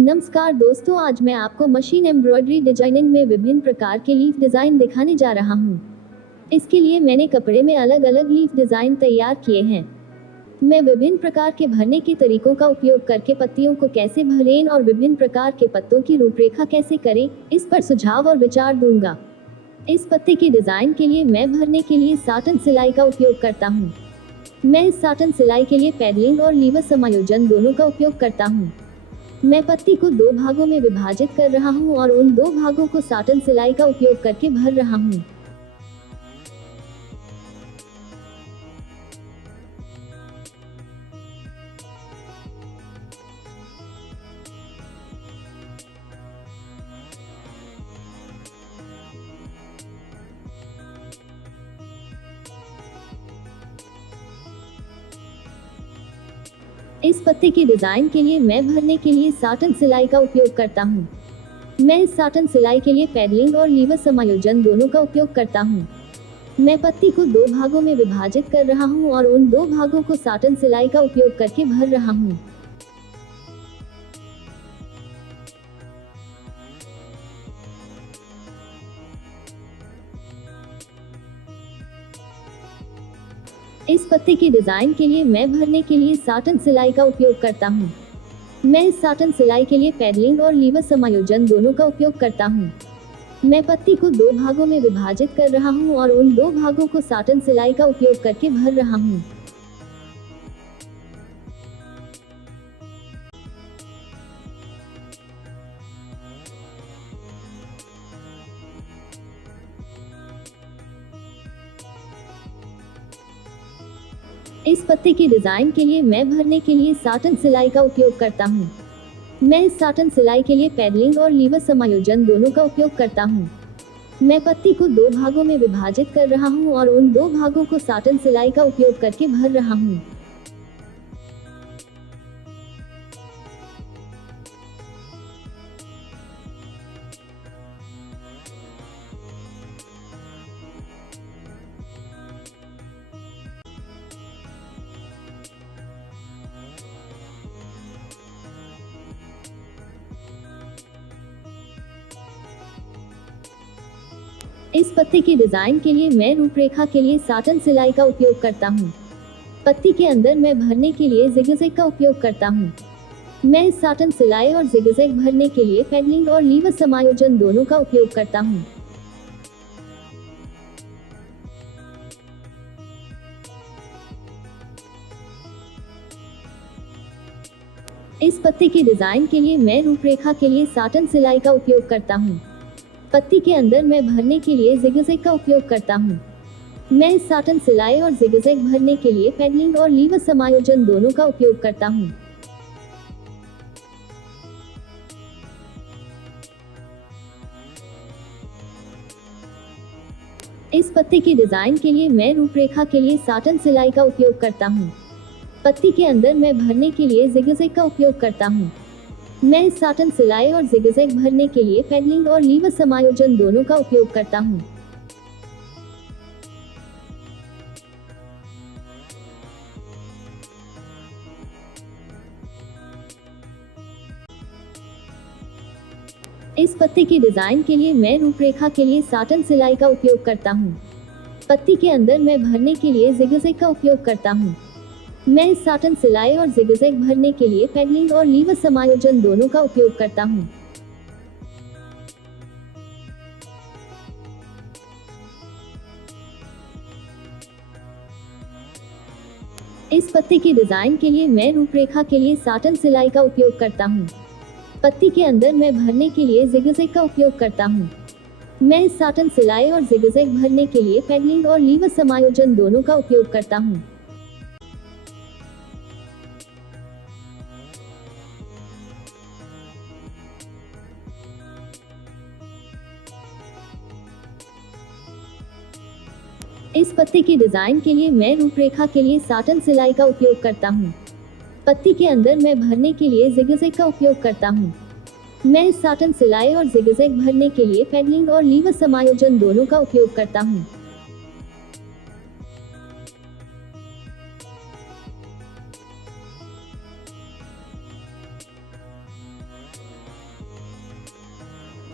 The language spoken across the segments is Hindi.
नमस्कार दोस्तों, आज मैं आपको मशीन एम्ब्रॉयडरी डिजाइनिंग में विभिन्न प्रकार के लीफ डिजाइन दिखाने जा रहा हूँ। इसके लिए मैंने कपड़े में अलग अलग लीफ डिजाइन तैयार किए हैं। मैं विभिन्न प्रकार के भरने के तरीकों का उपयोग करके पत्तियों को कैसे भरें और विभिन्न प्रकार के पत्तों की रूपरेखा कैसे करें, इस पर सुझाव और विचार दूंगा। इस पत्ते के डिजाइन के लिए मैं भरने के लिए साटन सिलाई का उपयोग करता हूँ। मैं इस साटन सिलाई के लिए पैडलिंग और लीवर समायोजन दोनों का उपयोग करता हूँ। मैं पत्ती को 2 भागों में विभाजित कर रहा हूँ और उन 2 भागों को साटन सिलाई का उपयोग करके भर रहा हूँ। इस पत्ते के डिजाइन के लिए मैं भरने के लिए साटन सिलाई का उपयोग करता हूँ। मैं इस साटन सिलाई के लिए पैडलिंग और लीवर समायोजन दोनों का उपयोग करता हूँ। मैं पत्ती को 2 भागों में विभाजित कर रहा हूँ और उन 2 भागों को साटन सिलाई का उपयोग करके भर रहा हूँ। इस पत्ते के डिजाइन के लिए मैं भरने के लिए साटन सिलाई का उपयोग करता हूँ। मैं इस साटन सिलाई के लिए पैडलिंग और लीवर समायोजन दोनों का उपयोग करता हूँ। मैं पत्ती को 2 भागों में विभाजित कर रहा हूँ और उन 2 भागों को साटन सिलाई का उपयोग करके भर रहा हूँ। इस पत्ते के डिजाइन के लिए मैं भरने के लिए साटन सिलाई का उपयोग करता हूँ। मैं इस साटन सिलाई के लिए पैडलिंग और लीवर समायोजन दोनों का उपयोग करता हूँ। मैं पत्ती को 2 भागों में विभाजित कर रहा हूँ और उन 2 भागों को साटन सिलाई का उपयोग करके भर रहा हूँ। इस पत्ते के डिजाइन के लिए मैं रूपरेखा के लिए साटन सिलाई का उपयोग करता हूँ। पत्ती के अंदर मैं भरने के लिए जिगजैग का उपयोग करता हूँ। मैं इस साटन सिलाई और जिगजैग भरने के लिए पैडलिंग और लीवर समायोजन दोनों का उपयोग करता हूँ। इस पत्ते के डिजाइन के लिए मैं रूपरेखा के लिए साटन सिलाई का उपयोग करता हूँ। पत्ती के अंदर मैं भरने के लिए जिगजैग का उपयोग करता हूँ। मैं इस साटन सिलाई और जिगजैग भरने के लिए पैडलिंग और लीवर समायोजन दोनों का उपयोग करता हूँ। इस पत्ते के डिजाइन के लिए मैं रूपरेखा के लिए साटन सिलाई का उपयोग करता हूँ। पत्ती के अंदर मैं भरने के लिए जिगजैग का उपयोग करता हूँ। मैं इस साटन सिलाई और जिगजैग भरने के लिए पैडलिंग और लीवर समायोजन दोनों का उपयोग करता हूँ। इस पत्ते के डिजाइन के लिए मैं रूपरेखा के लिए साटन सिलाई का उपयोग करता हूँ। पत्ती के अंदर मैं भरने के लिए जिगजैग का उपयोग करता हूँ। मैं इस साटन सिलाई और जिगजैग भरने के लिए पैडलिंग और लीवर समायोजन दोनों का उपयोग करता हूँ। इस पत्ते के डिजाइन के लिए मैं रूपरेखा के लिए साटन सिलाई का उपयोग करता हूँ। पत्ती के अंदर मैं भरने के लिए जिगजैग का उपयोग करता हूँ। मैं इस साटन सिलाई और जिगजैग भरने के लिए पैडलिंग और लीवर समायोजन दोनों का उपयोग करता हूँ। इस पत्ते के डिजाइन के लिए मैं रूपरेखा के लिए साटन सिलाई का उपयोग करता हूँ। पत्ती के अंदर मैं भरने के लिए जिगजैग का उपयोग करता हूँ। मैं इस साटन सिलाई और जिगजैग भरने के लिए पैडलिंग और लीवर समायोजन दोनों का उपयोग करता हूँ।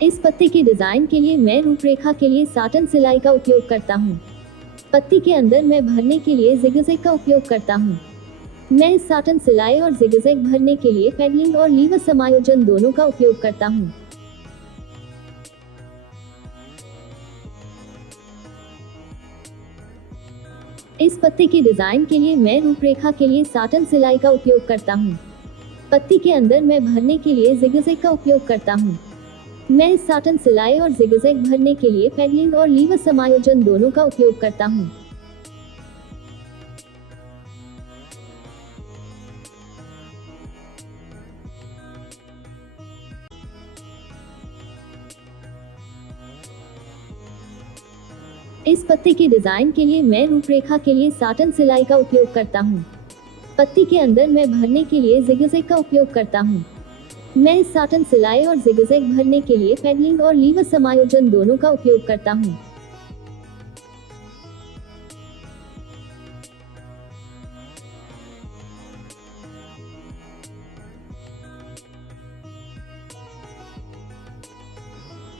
इस पत्ते के डिजाइन के लिए मैं रूपरेखा के लिए साटन सिलाई का उपयोग करता हूँ। पत्ती के अंदर मैं भरने के लिए जिगजैग का उपयोग करता हूँ। मैं इस साटन सिलाई और जिगजैग भरने के लिए पैडलिंग और लीवर समायोजन दोनों का उपयोग करता हूँ। इस पत्ते के डिजाइन के लिए मैं रूपरेखा के लिए साटन सिलाई का उपयोग करता हूँ। पत्ती के अंदर मैं भरने के लिए जिगजैग का उपयोग करता हूँ। मैं इस साटन सिलाई और जिगजैग भरने के लिए पैडलिंग और लीवर समायोजन दोनों का उपयोग करता हूँ। इस पत्ते के डिजाइन के लिए मैं रूपरेखा के लिए साटन सिलाई का उपयोग करता हूँ। पत्ती के अंदर मैं भरने के लिए जिगजैग का उपयोग करता हूँ। मैं इस साटन सिलाई और जिगजैग भरने के लिए पैडलिंग और लीवर समायोजन दोनों का उपयोग करता हूँ।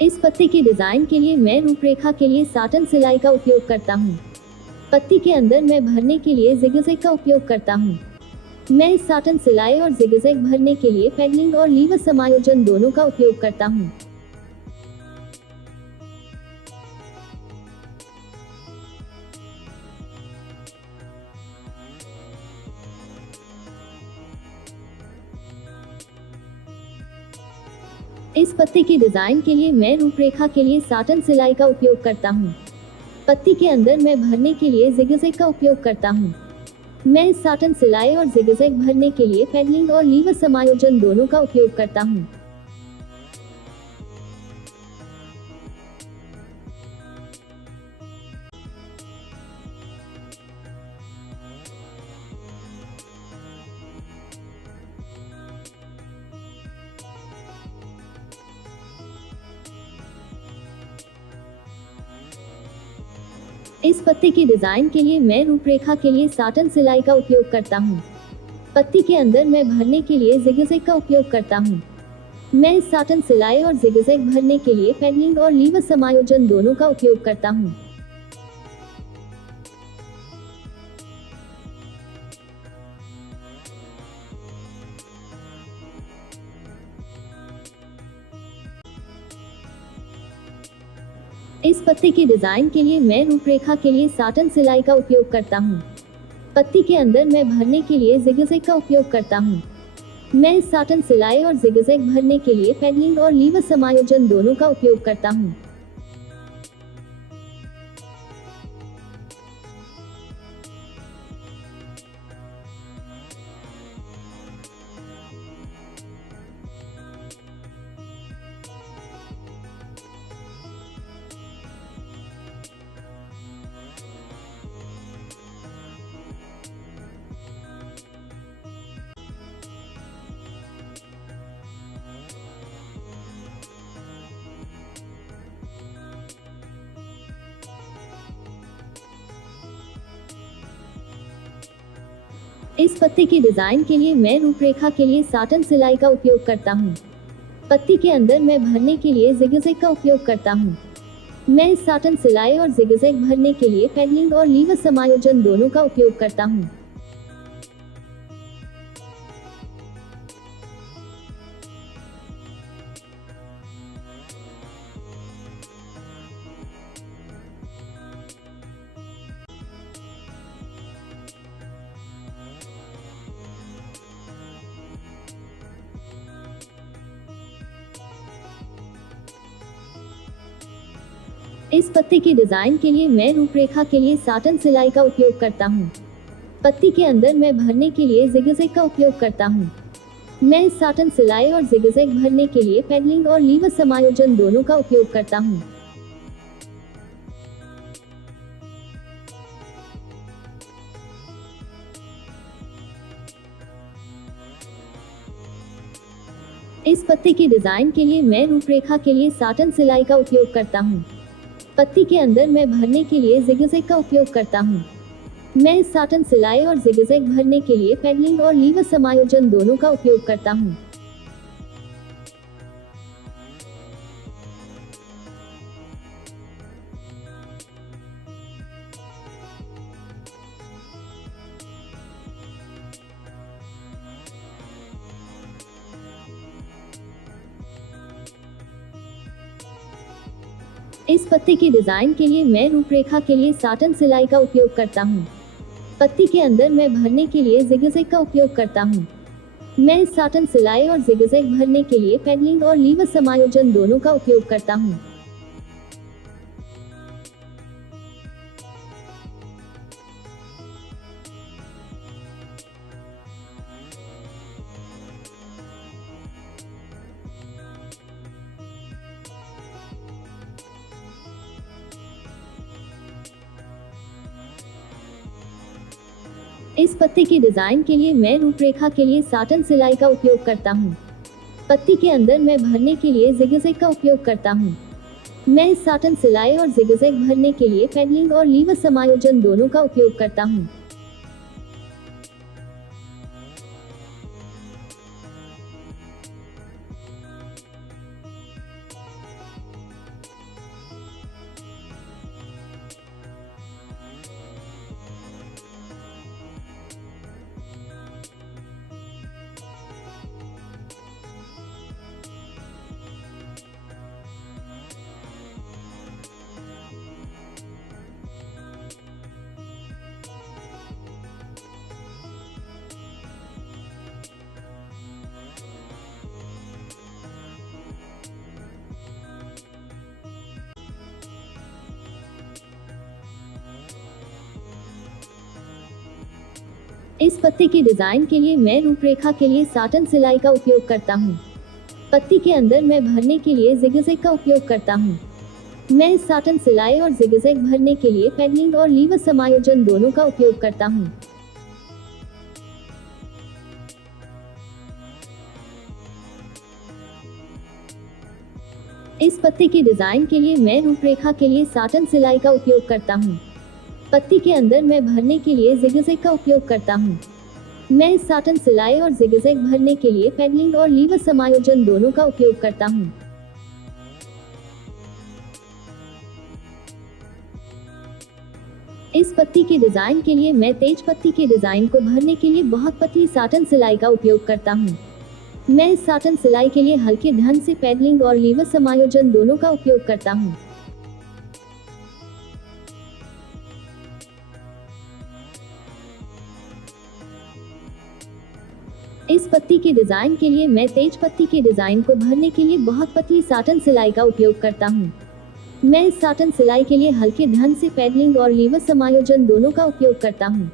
इस पत्ते के डिजाइन के लिए मैं रूपरेखा के लिए साटन सिलाई का उपयोग करता हूँ। पत्ती के अंदर मैं भरने के लिए जिगजैग का उपयोग करता हूँ। मैं इस साटन सिलाई और जिगजैग भरने के लिए पैडलिंग और लीवर समायोजन दोनों का उपयोग करता हूँ। इस पत्ते के डिजाइन के लिए मैं रूपरेखा के लिए साटन सिलाई का उपयोग करता हूँ। पत्ती के अंदर मैं भरने के लिए जिगजैग का उपयोग करता हूँ। मैं इस साटन सिलाई और जिगजैग भरने के लिए पैडलिंग और लीवर समायोजन दोनों का उपयोग करता हूँ। इस पत्ते के डिजाइन के लिए मैं रूपरेखा के लिए साटन सिलाई का उपयोग करता हूँ। पत्ती के अंदर मैं भरने के लिए जिगजैग का उपयोग करता हूँ। मैं इस साटन सिलाई और जिगजैग भरने के लिए पैडलिंग और लीवर समायोजन दोनों का उपयोग करता हूँ। इस पत्ते के डिजाइन के लिए मैं रूपरेखा के लिए साटन सिलाई का उपयोग करता हूँ। पत्ती के अंदर मैं भरने के लिए जिगजैग का उपयोग करता हूँ। मैं इस साटन सिलाई और जिगजैग भरने के लिए पैडलिंग और लीवर समायोजन दोनों का उपयोग करता हूँ। इस पत्ते के डिजाइन के लिए मैं रूपरेखा के लिए साटन सिलाई का उपयोग करता हूँ। पत्ती के अंदर मैं भरने के लिए जिगजैग का उपयोग करता हूँ। मैं इस साटन सिलाई और जिगजैग भरने के लिए पैडलिंग और लीवर समायोजन दोनों का उपयोग करता हूँ। इस पत्ते के डिजाइन के लिए मैं रूपरेखा के लिए साटन सिलाई का उपयोग करता हूँ। पत्ती के अंदर मैं भरने के लिए जिगजैग का उपयोग करता हूँ। मैं इस साटन सिलाई और जिगजैग भरने के लिए पैडलिंग और लीवर समायोजन दोनों का उपयोग करता हूँ। इस पत्ते के डिजाइन के लिए मैं रूपरेखा के लिए साटन सिलाई का उपयोग करता हूँ। पत्ती के अंदर मैं भरने के लिए जिगजैग का उपयोग करता हूँ। मैं इस साटन सिलाई और जिगजैग भरने के लिए पैडलिंग और लीवर समायोजन दोनों का उपयोग करता हूँ। इस पत्ते के डिजाइन के लिए मैं रूपरेखा के लिए साटन सिलाई का उपयोग करता हूँ। पत्ती के अंदर मैं भरने के लिए जिगजैग का उपयोग करता हूँ। मैं साटन सिलाई और जिगजैग भरने के लिए पैडलिंग और लीवर समायोजन दोनों का उपयोग करता हूँ। इस पत्ते के डिजाइन के लिए मैं रूपरेखा के लिए साटन सिलाई का उपयोग करता हूँ। पत्ती के अंदर मैं भरने के लिए जिगजैग का उपयोग करता हूँ। मैं साटन सिलाई और जिगजैग भरने के लिए पैडलिंग और लीवर समायोजन दोनों का उपयोग करता हूँ। इस पत्ते के डिजाइन के लिए मैं रूपरेखा के लिए साटन सिलाई का उपयोग करता हूँ। पत्ती के अंदर मैं भरने के लिए जिगजैग का उपयोग करता हूँ। मैं साटन सिलाई और जिगजैग भरने के लिए पैडलिंग और लीवर समायोजन दोनों का उपयोग करता हूँ। इस पत्ते के डिजाइन के लिए मैं रूपरेखा के लिए साटन सिलाई का उपयोग करता हूँ। पत्ती के अंदर मैं भरने के लिए जिगजैग का उपयोग करता हूँ। मैं साटन सिलाई और जिगजैग भरने के लिए पैडलिंग और लीवर समायोजन दोनों का उपयोग करता हूँ। इस पत्ती के डिजाइन के लिए मैं तेज पत्ती के डिजाइन को भरने के लिए बहुत पतली साटन सिलाई का उपयोग करता हूँ। मैं साटन सिलाई के लिए हल्के ढंग से पैडलिंग और लीवर समायोजन दोनों का उपयोग करता हूँ। इस पत्ती के डिजाइन के लिए मैं तेज पत्ती के डिजाइन को भरने के लिए बहुत पतली साटन सिलाई का उपयोग करता हूँ। मैं साटन सिलाई के लिए हल्के ढंग से पैडलिंग और लीवर समायोजन दोनों का उपयोग करता हूँ।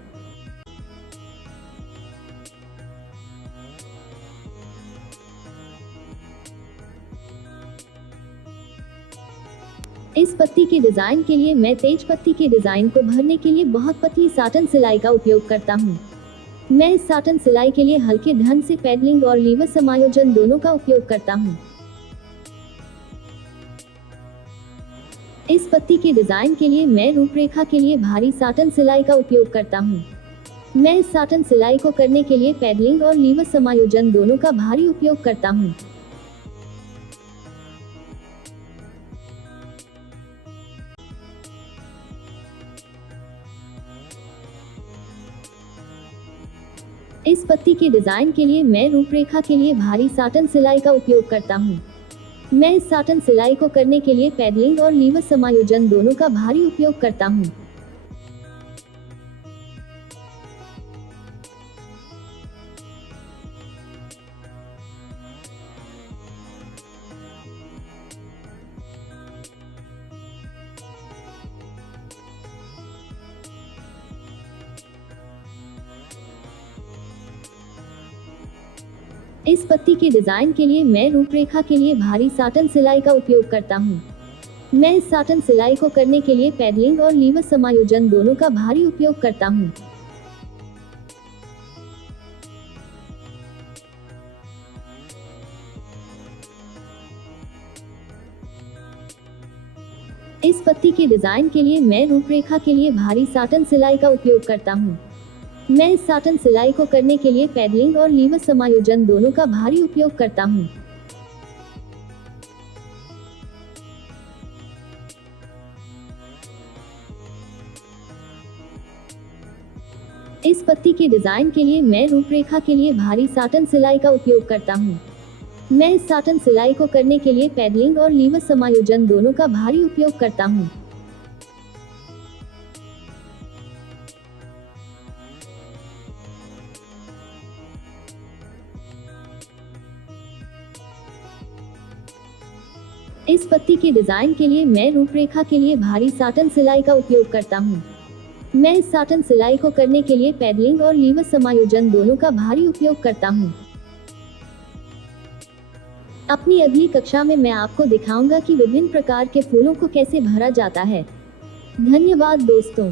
इस पत्ती के डिजाइन के लिए मैं तेज पत्ती के डिजाइन को भरने के लिए बहुत पतली साटन सिलाई का उपयोग करता हूँ। मैं साटन सिलाई के लिए हल्के ढंग से पैडलिंग और लीवर समायोजन दोनों का उपयोग करता हूँ। इस पत्ती के डिजाइन के लिए मैं रूपरेखा के लिए भारी साटन सिलाई का उपयोग करता हूँ। मैं साटन सिलाई को करने के लिए पैडलिंग और लीवर समायोजन दोनों का भारी उपयोग करता हूँ। इस पत्ती के डिजाइन के लिए मैं रूपरेखा के लिए भारी साटन सिलाई का उपयोग करता हूँ। मैं साटन सिलाई को करने के लिए पैडलिंग और लीवर समायोजन दोनों का भारी उपयोग करता हूँ। इस पत्ती के डिजाइन के लिए मैं रूपरेखा के लिए भारी साटन सिलाई का उपयोग करता हूँ। मैं साटन सिलाई को करने के लिए पैडलिंग और लीवर समायोजन दोनों का भारी उपयोग करता हूँ। इस पत्ती के डिजाइन के लिए मैं रूपरेखा के लिए भारी साटन सिलाई का उपयोग करता हूँ। मैं साटन सिलाई को करने के लिए पैडलिंग और लीवर समायोजन दोनों का भारी उपयोग करता हूँ। इस पत्ती के डिजाइन के लिए मैं रूपरेखा के लिए भारी साटन सिलाई का उपयोग करता हूँ। मैं इस साटन सिलाई को करने के लिए पैडलिंग और लीवर समायोजन दोनों का भारी उपयोग करता हूँ। इस पत्ती के डिजाइन के लिए मैं रूपरेखा के लिए भारी साटन सिलाई का उपयोग करता हूँ। मैं इस साटन सिलाई को करने के लिए पैडलिंग और लीवर समायोजन दोनों का भारी उपयोग करता हूँ। अपनी अगली कक्षा में मैं आपको दिखाऊंगा कि विभिन्न प्रकार के फूलों को कैसे भरा जाता है। धन्यवाद दोस्तों।